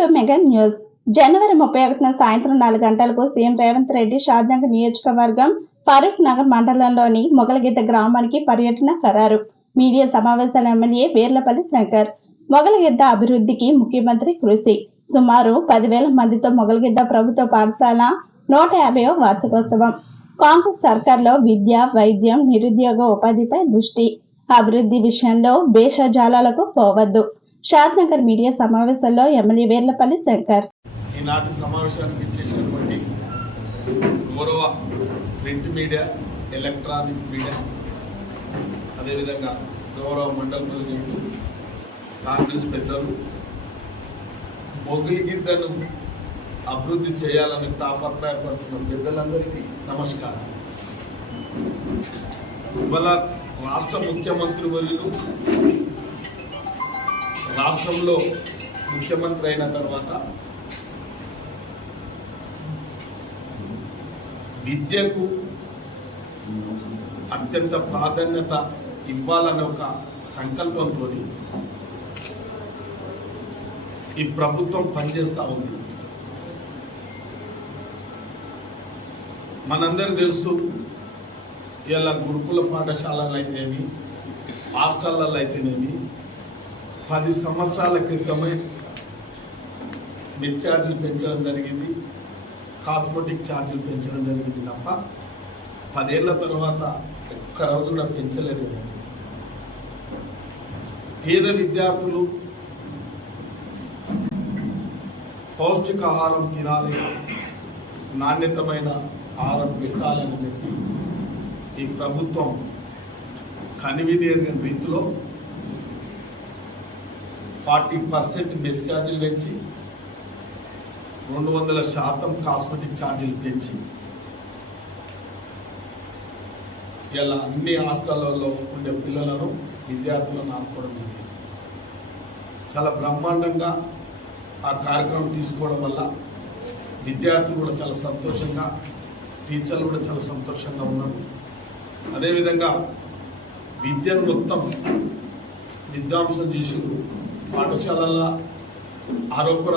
To mega news. జనవరి 31న సాయంత్రం 4 గంటలకు సీఎం రేవంత్ రెడ్డి షాద్నగర్ నియోజకవర్గం ఫరూక్ నగర్ మండలంలోని మొగలగిద్ద గ్రామానికి పర్యటన ఖరారు. మీడియా సమావేశాల ఎమ్మెల్యే వేర్లపల్లి శంకర్. మొగలగిద్ద అభివృద్ధికి ముఖ్యమంత్రి కృషి. సుమారు 10,000 మందితో మొగలగిద్ద ప్రభుత్వ పాఠశాల 150వ వార్షికోత్సవం. కాంగ్రెస్ సర్కార్లో విద్య, వైద్యం, నిరుద్యోగ ఉపాధిపై దృష్టి. అభివృద్ధి విషయంలో భేషజాలాలకు పోవద్దు. షాద్నగర్ మీడియా సమావేశంలో ఎమ్మెల్యే వేర్లపల్లి శంకర్. ఈనాటి సమావేశానికి ఇచ్చేసినటువంటి గౌరవ ప్రింట్ మీడియా, ఎలక్ట్రానిక్ మీడియా, అదేవిధంగా గౌరవ మండల ప్రెసిడెంట్, కాంగ్రెస్ పెద్దలు, మొగలిగిద్దను అభివృద్ధి చేయాలని తాపత్రయపడుతున్న పెద్దలందరికీ నమస్కారం. ఇవాళ రాష్ట్ర ముఖ్యమంత్రి వర్యులు రాష్ట్రంలో ముఖ్యమంత్రి అయిన తర్వాత విద్యకు అత్యంత ప్రాధాన్యత ఇవ్వాలనే ఒక సంకల్పంతో ఈ ప్రభుత్వం పనిచేస్తూ ఉంది. మనందరూ తెలుసు, ఇలా గురుకుల పాఠశాలలు అయితేనేమి, హాస్టళ్ళల్లో అయితేనేమి 10 సంవత్సరాల క్రితమే మిడ్ ఛార్జీలు పెంచడం జరిగింది, కాస్మెటిక్ ఛార్జీలు పెంచడం జరిగింది తప్ప 10 ఏళ్ల తర్వాత ఒక్క రోజు కూడా పెంచలేదు కదండి. పేద విద్యార్థులు పౌష్టికాహారం తినాలి, నాణ్యతమైన ఆహారం పెట్టాలి అని చెప్పి ఈ ప్రభుత్వం కనివినియర్గని రీతిలో 40% మెస్ ఛార్జీలు పెంచి 200% కాస్మెటిక్ ఛార్జీలు పెంచి ఇలా అన్ని హాస్టళ్లలో ఉండే పిల్లలను, విద్యార్థులను ఆపుకోవడం జరిగింది. చాలా బ్రహ్మాండంగా ఆ కార్యక్రమం తీసుకోవడం వల్ల విద్యార్థులు కూడా చాలా సంతోషంగా, టీచర్లు కూడా చాలా సంతోషంగా ఉన్నారు. అదేవిధంగా విద్యను మొత్తం విద్వాంసం చేసి పాఠశాలల అరకొర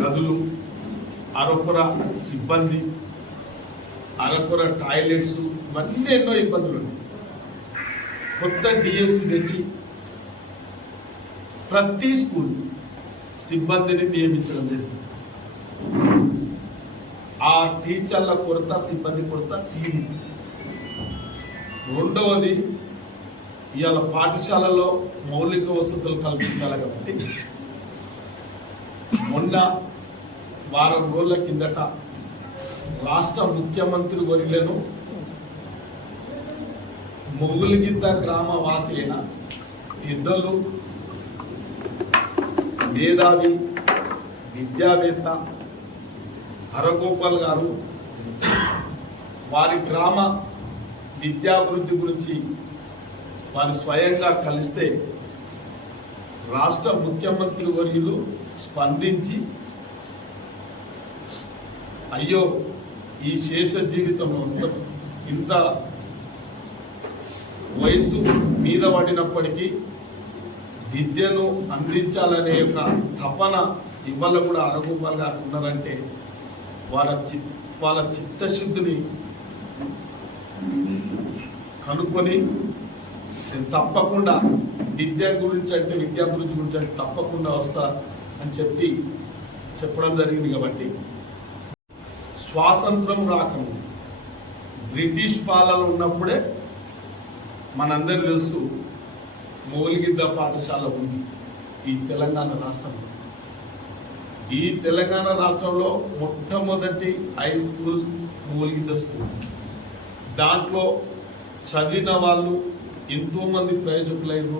గదులు, అరకొర సిబ్బంది, అరకొర టాయిలెట్స్, ఇవన్నీ ఎన్నో ఇబ్బందులు ఉన్నాయి. కొత్త డిఎస్సి తెచ్చి ప్రతి స్కూల్ సిబ్బందిని నియమించడం జరిగింది. ఆ టీచర్ల కొరత, సిబ్బంది కొరత తీరింది. రెండవది, ఇవాళ పాఠశాలలో మౌలిక వసతులు కల్పించాలి కాబట్టి మొన్న వారం రోజుల కిందట రాష్ట్ర ముఖ్యమంత్రి వర్యులను మొగలిగిద్ద గ్రామ వాసి అయిన పెద్దలు, మేధావి, విద్యావేత్త హరగోపాల్ గారు వారి గ్రామ విద్యాభివృద్ధి గురించి వారు స్వయంగా కలిస్తే రాష్ట్ర ముఖ్యమంత్రి వర్యులు స్పందించి, అయ్యో ఈ శేష జీవితంలో ఇంత వయసు మీద పడినప్పటికీ విద్యను అందించాలనే ఒక తపన ఇవాళ కూడా హరగోపాల్ గారు ఉన్నారంటే వాళ్ళ చిత్తశుద్ధిని కనుక్కొని నేను తప్పకుండా విద్య గురించి అంటే విద్యాభివృద్ధి గురించి అంటే తప్పకుండా వస్తా అని చెప్పడం జరిగింది. కాబట్టి స్వాతంత్రం రాకముందు బ్రిటిష్ పాలన ఉన్నప్పుడే మనందరూ తెలుసు మొగలిగిద్ద పాఠశాల ఉంది ఈ తెలంగాణ రాష్ట్రంలో. ఈ తెలంగాణ రాష్ట్రంలో మొట్టమొదటి హై స్కూల్ మొగలిగిద్ద స్కూల్. దాంట్లో చదివిన వాళ్ళు ఎంతోమంది ప్రయోజకులైన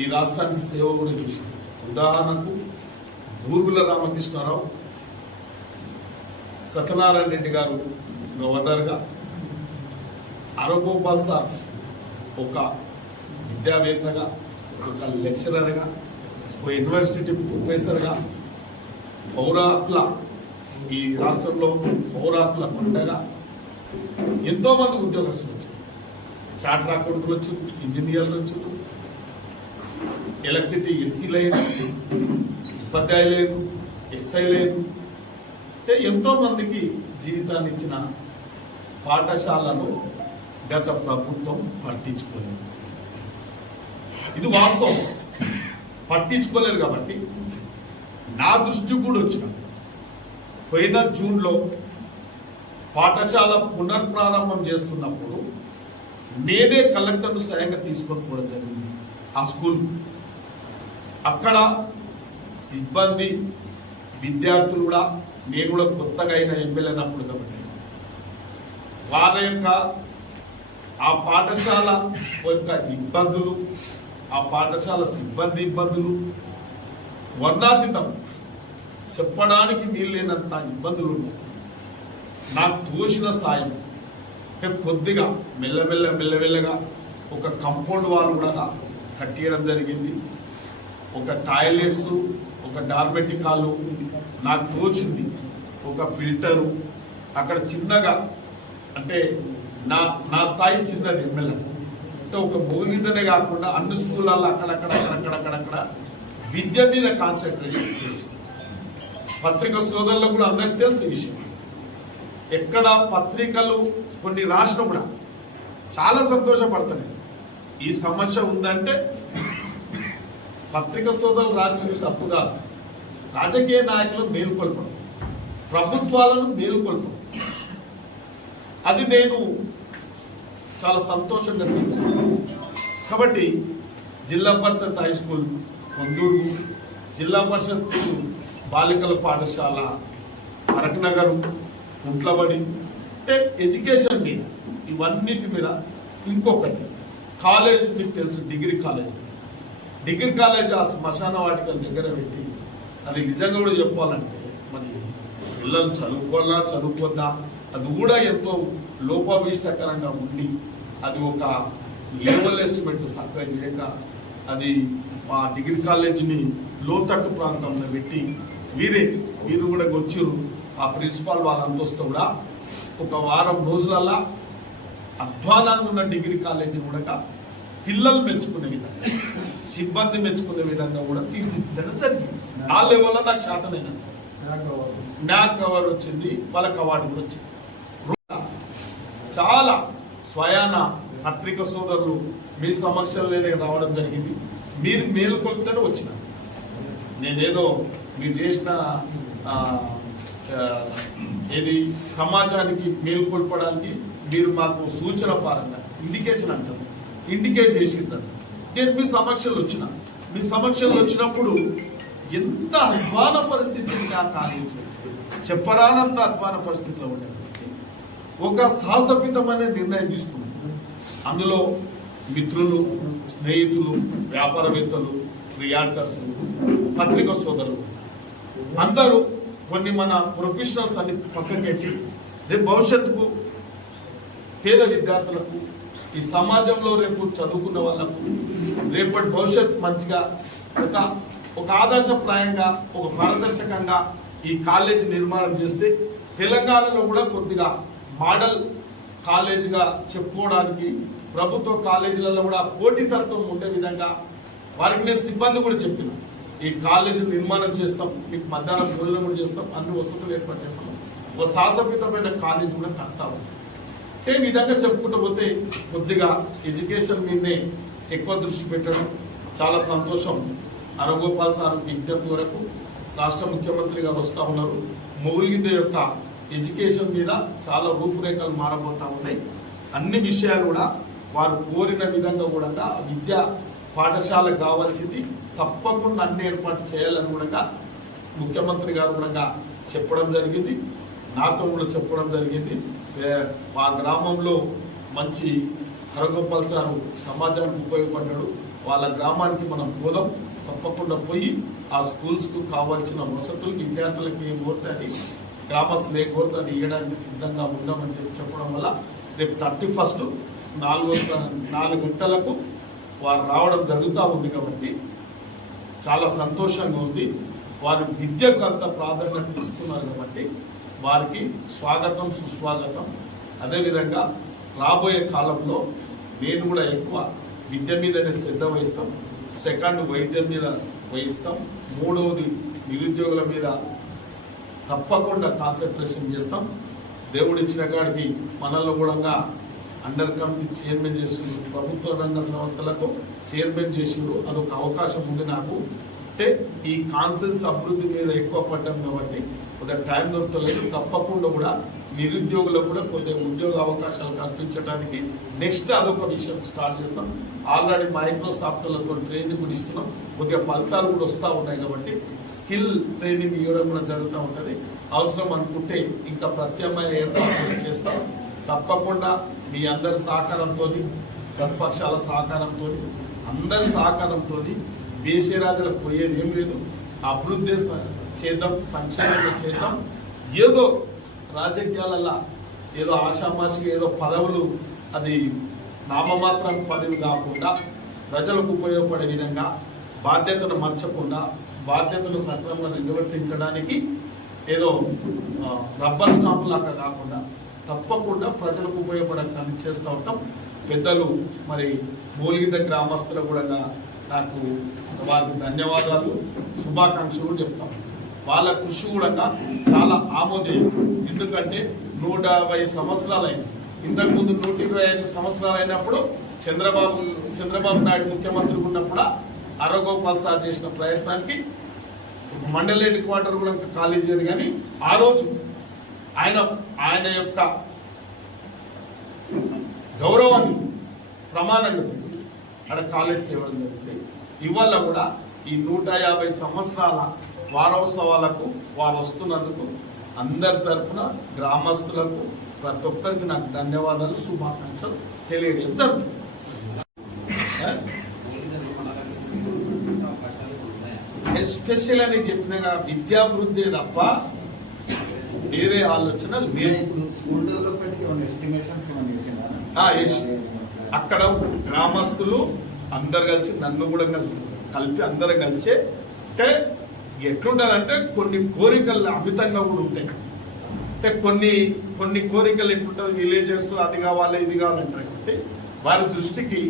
ఈ రాష్ట్రానికి సేవ కూడా చేశారు. ఉదాహరణకు బూర్గుల రామకృష్ణారావు, సత్యనారాయణ రెడ్డి గారు గవర్నర్గా, హరగోపాల్ సార్ ఒక విద్యావేత్తగా, ఒక లెక్చరర్గా, ఒక యూనివర్సిటీ ప్రొఫెసర్గా, పౌరాత్ల ఈ రాష్ట్రంలో పౌరాత్ల పండగ ఎంతోమంది ఉద్యోగస్తులు వచ్చారు. చార్టర్ అకౌంట్లు వచ్చు, ఇంజనీర్లు వచ్చు, ఎలక్ట్రిసిటీ ఎస్సీలు అయ్యారు, ఉపాధ్యాయులు లేదు, ఎస్ఐ లేదు. అంటే ఎంతోమందికి జీవితాన్ని ఇచ్చిన పాఠశాలను గత ప్రభుత్వం పట్టించుకోలేదు. ఇది వాస్తవం. పట్టించుకోలేదు కాబట్టి నా దృష్టి కూడా వచ్చిన పోయిన జూన్లో పాఠశాల పునర్ప్రారంభం చేస్తున్నప్పుడు నేనే కలెక్టర్ను స్వయంగా తీసుకొని పోవడం జరిగింది ఆ స్కూల్కు. అక్కడ సిబ్బంది, విద్యార్థులు కూడా, నేను కూడా కొత్తగా అయిన ఎమ్మెల్యే అయినప్పుడు కాబట్టి వారి యొక్క ఆ పాఠశాల యొక్క ఇబ్బందులు, ఆ పాఠశాల సిబ్బంది ఇబ్బందులు వర్ణాతీతం, చెప్పడానికి వీల్లేనంత ఇబ్బందులు ఉన్నాయి. నాకు తోచిన సాయం కొద్దిగా మెల్లమెల్లగా ఒక కాంపౌండ్ వాల్ కూడా కట్టియడం జరిగింది. ఒక టాయిలెట్స్, ఒక డార్మెటిక్ హాలు నాకు తోచింది, ఒక ఫిల్టరు అక్కడ చిన్నగా, అంటే నా స్థాయి చిన్నది ఎమ్మెల్యే అంటే ఒక మూగిదనే కాకుండా అన్ని స్కూళ్ళల్లో అక్కడక్కడ విద్య మీద కాన్సన్ట్రేషన్ చేసి, పత్రిక సోదరులకు కూడా అందరికి తెలిసే విషయం, ఎక్కడ పత్రికలు కొన్ని రాసిన కూడా చాలా సంతోషపడుతున్నాయి. ఈ సమస్య ఉందంటే పత్రిక సోదరులు రాసింది తప్పుగా, రాజకీయ నాయకులు మేలుకొల్పడం, ప్రభుత్వాలను మేలుకొల్పడం, అది నేను చాలా సంతోషంగా స్వీకరిస్తాను. కాబట్టి జిల్లా పరిషత్ హై స్కూల్ కొందూరు, జిల్లా పరిషత్ బాలికల పాఠశాల అరకనగర్, కుంట్లబడి, అంటే ఎడ్యుకేషన్ మీద, ఇవన్నిటి మీద. ఇంకొకటి కాలేజ్, మీకు తెలుసు డిగ్రీ కాలేజ్ ఆ శ్మశాన వాటికల దగ్గర పెట్టి, అది నిజంగా కూడా చెప్పాలంటే మరి పిల్లలు చదువుకోద్దా అది కూడా ఎంతో లోపభీష్టకరంగా ఉండి, అది ఒక లెవెల్ ఎస్టిమేట్ చక్కగా చేయక, అది ఆ డిగ్రీ కాలేజీని లోతట్టు ప్రాంతంలో పెట్టి వీరు కూడా వచ్చారు. ఆ ప్రిన్సిపాల్ వాళ్ళంతా వస్తే కూడా ఒక వారం రోజులల్లా అధ్వానంగా ఉన్న డిగ్రీ కాలేజీ కూడా పిల్లలు మెచ్చుకునే విధంగా, సిబ్బంది మెచ్చుకునే విధంగా కూడా తీర్చిదిద్దడం జరిగింది. ఆ లెవెల్లో నాకు శాతమైనంత న్యాక్ కవర్ వచ్చింది, వాళ్ళకి అవార్డు కూడా వచ్చింది. చాలా స్వయాన పత్రిక సోదరులు మీ సమక్షంలోనే రావడం జరిగింది. మీరు మేలుకొల్పుతూనే వచ్చిన, నేనేదో మీరు చేసిన ఏది సమాజానికి మేలుకొల్పడానికి మీరు మాకు సూచన పరంగా ఇండికేట్ చేసింటారు. నేను మీ సమక్షంలో వచ్చినప్పుడు ఎంత అధ్వాన పరిస్థితి ఆ కాలేజీ, చెప్పరానంత అధ్వాన పరిస్థితిలో ఉండేది. ఒక సాహసోపేతమైన నిర్ణయం తీసుకున్నాం. అందులో మిత్రులు, స్నేహితులు, వ్యాపారవేత్తలు, రియాల్టర్స్, పత్రిక సోదరులు అందరూ, కొన్ని మన ప్రొఫెషనల్స్ అన్ని పక్కకెట్టి రేపు భవిష్యత్తుకు పేద విద్యార్థులకు, ఈ సమాజంలో రేపు చదువుకున్న వాళ్ళకు రేపటి భవిష్యత్తు మంచిగా ఒక ఆదర్శప్రాయంగా, ఒక పారదర్శకంగా ఈ కాలేజీ నిర్మాణం చేస్తే తెలంగాణలో కూడా కొద్దిగా మోడల్ కాలేజీగా చెప్పుకోవడానికి, ప్రభుత్వ కాలేజీలలో కూడా పోటీతత్వం ఉండే విధంగా వారికి నేను సిబ్బంది కూడా చెప్పిన, ఈ కాలేజీ నిర్మాణం చేస్తాం, మీకు మధ్యాహ్నం భోజనం కూడా చేస్తాం, అన్ని వసతులు ఏర్పాటు చేస్తాం, ఒక సాహసోపేతమైన కాలేజీ కూడా కడతాము. అంటే ఈ విధంగా చెప్పుకుంటూ పోతే కొద్దిగా ఎడ్యుకేషన్ మీదే ఎక్కువ దృష్టి పెట్టడం చాలా సంతోషం. అరగోపాల్ సార్ విజ్ఞప్తి వరకు రాష్ట్ర ముఖ్యమంత్రి గారు వస్తూ ఉన్నారు. మొగుల్గిద్ద యొక్క ఎడ్యుకేషన్ మీద చాలా రూపురేఖలు మారబోతూ ఉన్నాయి. అన్ని విషయాలు కూడా వారు కోరిన విధంగా కూడా విద్యా పాఠశాలకు కావాల్సింది తప్పకుండా అన్ని ఏర్పాటు చేయాలని కూడా ముఖ్యమంత్రి గారు కూడా చెప్పడం జరిగింది, నాతో కూడా చెప్పడం జరిగింది. మా గ్రామంలో మంచి హరగోపాల్ సారు సమాజానికి ఉపయోగపడ్డాడు, వాళ్ళ గ్రామానికి మనం పోదాం, తప్పకుండా పోయి ఆ స్కూల్స్కు కావాల్సిన వసతులు, విద్యార్థులకు ఏం కోరితే అది, గ్రామస్తులు ఏం కోరితే అది ఇవ్వడానికి సిద్ధంగా ఉందామని చెప్పడం వల్ల రేపు 31 4 గంటలకు వారు రావడం జరుగుతూ ఉంది. కాబట్టి చాలా సంతోషంగా ఉంది. వారు విద్యకు అంత ప్రాధాన్యత ఇస్తున్నారు కాబట్టి వారికి స్వాగతం, సుస్వాగతం. అదేవిధంగా రాబోయే కాలంలో నేను కూడా ఎక్కువ విద్య మీదనే శ్రద్ధ వహిస్తాం, సెకండ్ వైద్యం మీద వహిస్తాం, మూడవది నిరుద్యోగుల మీద తప్పకుండా కాన్సన్ట్రేషన్ చేస్తాం. దేవుడు ఇచ్చిన కాడికి మనలో కూడా అండర్ కమిటీ చైర్మన్ చేసిండ్రు, ప్రభుత్వ రంగ సంస్థలకు చైర్మన్ చేసిండ్రు. అదొక అవకాశం ఉంది నాకు. అంటే ఈ కాన్సెన్స్ అభివృద్ధి మీద ఎక్కువ పడ్డాం కాబట్టి కొద్దిగా టైం దొరకలేదు. తప్పకుండా కూడా నిరుద్యోగులకు కూడా కొద్దిగా ఉద్యోగ అవకాశాలు కల్పించడానికి నెక్స్ట్ అదొక విషయం స్టార్ట్ చేస్తాం. ఆల్రెడీ మైక్రోసాఫ్ట్లతో ట్రైనింగ్ కూడా ఇస్తున్నాం. కొద్దిగా ఫలితాలు కూడా వస్తూ ఉన్నాయి కాబట్టి స్కిల్ ట్రైనింగ్ ఇవ్వడం కూడా జరుగుతూ ఉంటుంది. అవసరం అనుకుంటే ఇంకా ప్రత్యామ్నాయ ఏర్పాట్లు చేస్తాం. తప్పకుండా మీ అందరి సహకారంతో, ప్రతిపక్షాల సహకారంతో, అందరి సహకారంతో దేశరాజులకు పోయేది ఏం లేదు. అభివృద్ధి చేద్దాం, సంక్షేమంగా చేద్దాం. ఏదో రాజకీయాలలో ఏదో ఆషామాషిగా ఏదో పదవులు, అది నామమాత్రం పదవి కాకుండా ప్రజలకు ఉపయోగపడే విధంగా బాధ్యతను మర్చకుండా బాధ్యతను సక్రమంగా నిర్వర్తించడానికి ఏదో రబ్బర్ స్టాంప్ లాగా కాకుండా తప్పకుండా ప్రజలకు ఉపయోగపడే పని చేస్తూ ఉంటాం. పెద్దలు మరి మూలిగిత గ్రామస్తులు కూడా నాకు వారికి ధన్యవాదాలు, శుభాకాంక్షలు చెప్తాం. వాళ్ళ కృషి కూడా చాలా ఆమోదీయం. ఎందుకంటే 150 సంవత్సరాలు అయింది. ఇంతకుముందు 125 సంవత్సరాలు అయినప్పుడు చంద్రబాబు నాయుడు ముఖ్యమంత్రి ఉన్నప్పుడు అరగోపాల్ సార్ చేసిన ప్రయత్నానికి మండల హెడ్ క్వార్టర్ కూడా ఖాళీ చేయరు. కానీ ఆ రోజు ఆయన యొక్క గౌరవాన్ని ప్రమాణంగా పెట్టి అక్కడ కాలేజ్ తేవడం జరిగింది. ఇవాళ కూడా ఈ 150 సంవత్సరాల వారోత్సవాలకు వారు వస్తున్నందుకు అందరి తరఫున గ్రామస్తులకు ప్రతి ఒక్కరికి నాకు ధన్యవాదాలు, శుభాకాంక్షలు తెలియడం జరుగుతుంది. ఎస్పెషల్ అని చెప్పిన విద్యాభివృద్ధి తప్ప వేరే ఆలోచన లేదు. అక్కడ గ్రామస్తులు అందరు కలిసి నన్ను కూడా కలిపి అందరం కలిసి అంటే ఎట్లుంటుందంటే కొన్ని కోరికలు అమితంగా కూడా ఉంటాయి. అంటే కొన్ని కోరికలు ఎట్లుంటుంది, విలేజర్స్ అది కావాలి ఇది కావాలంటారు. కాబట్టి వారి దృష్టికి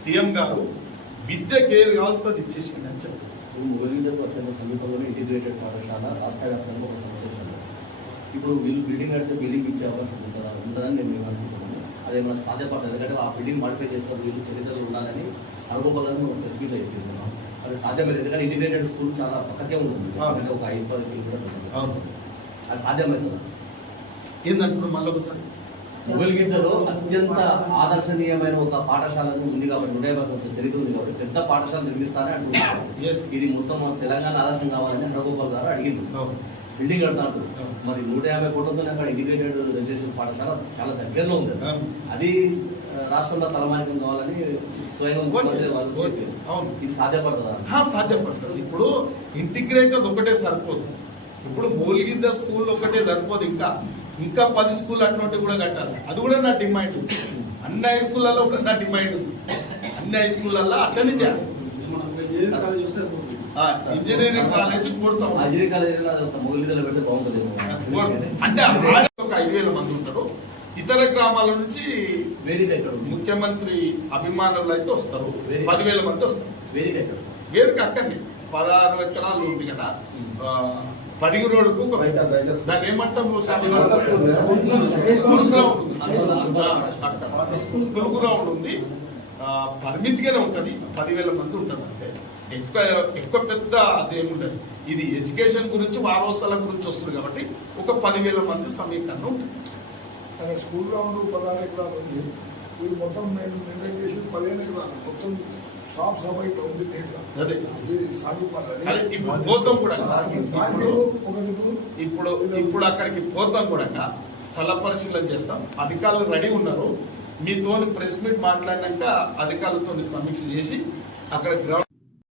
సీఎం గారు విద్యకి ఏది కావాల్సింది అది ఇచ్చేసింది అని చెప్పి మూలిగిద్దకు అత్యంత సమీపంలోనే ఇంటిగ్రేటెడ్ పాఠశాల రాష్ట్ర వ్యాప్తంగా ఒక సమస్య. ఇప్పుడు వీళ్ళు బిల్డింగ్ అంటే బిల్డింగ్ ఇచ్చే అవకాశం ఉంటుందని నేను అనుకుంటున్నాను. అదేమన్నా సాధ్యపడదు. ఎందుకంటే ఆ బిల్డింగ్ మాడిఫై చేస్తారు, వీళ్ళు చరిత్రలు ఉండాలని అనుకోవాలని ఒక ప్రెస్ మీట్లో చెప్తున్నాం. అది సాధ్యమైంది. ఎందుకంటే ఇంటిగ్రేటెడ్ స్కూల్ చాలా పక్కకే ఉంటుంది, అంటే ఒక 5-10 కిలోమీటర్లు. అది సాధ్యమవుతుందా? ఏంటంటున్నాం మళ్ళీ ఒకసారి. ముగిలిగించలో అత్యంత ఆదర్శనీయమైన ఒక పాఠశాలను ఉంది కాబట్టి 150 సంవత్సరాల చరిత్ర ఉంది కాబట్టి పెద్ద పాఠశాల నిర్మిస్తారని అంటున్నారు. ఇది మొత్తం తెలంగాణ ఆదర్శం కావాలని హరగోపాల్ గారు అడిగింది. బిల్డింగ్ కడతారు. మరి 150 కోట్లతో అక్కడ ఇంటిగ్రేటెడ్ రెసిడెన్షియల్ పాఠశాల చాలా దగ్గరలో ఉంది. అది రాష్ట్రంలో తలమానికం కావాలని స్వయం ముఖ్యమంత్రి వాళ్ళు చెప్పారు. ఇది సాధ్యపడుతుందా? సాధ్యపడుతుంది. ఇప్పుడు ఇంటిగ్రేటెడ్ ఒకటే సరిపోదు. ఇప్పుడు మూలిగిద్ద స్కూల్ ఒకటే సరిపోదు, ఇంకా 10 స్కూల్ అటువంటివి కూడా కట్టాలి. అది కూడా నా డిమాండ్ ఉంది. అన్ని హై స్కూళ్ళలో కూడా నా డిమాండ్ ఉంది. అన్ని హై స్కూళ్ళల్లో అట్లనే చేయాలి. Engineering college కోరుతాం. ఇంజనీరింగ్ కాలేజీలో మూలిగిద్దలో పెడితే బాగుంటుంది. అంటే ఒక 5,000 మంది ఉంటారు. ఇతర గ్రామాల నుంచి ముఖ్యమంత్రి అభిమానులు అయితే వస్తారు. 10,000 మంది వస్తారు. వేదిక అక్కడనే 16 ఎకరాలు ఉంది కదా, పరిగి రోడ్డుకు దాన్ని ఏమంటాము, స్కూల్ గ్రౌండ్ ఉంది. పరిమితిగానే ఉంటుంది, 10,000 మంది ఉంటుంది. అంతే, ఎక్కువ పెద్ద అదేముండదు. ఇది ఎడ్యుకేషన్ గురించి వారోత్సవాల గురించి వస్తుంది కాబట్టి ఒక 10,000 మంది సమీకరణ ఉంటుంది. కానీ స్కూల్ గ్రౌండ్ 16 ఎకరాలు ఉంది. వీళ్ళు మొత్తం మేము మెయింటైన్ చేసి 15 ఎకరాలు మొత్తం సాఫ్ సఫాయిగా ఉంది. అదే సాగిపోతుంది. పోతాం కూడా ఇప్పుడు అక్కడికి పోతాం కూడా స్థల పరిశీలన చేస్తాం. అధికారులు రెడీ ఉన్నారు. మీతో ప్రెస్ మీట్ మాట్లాడినాక అధికారులతో సమీక్ష చేసి అక్కడ గ్రౌండ్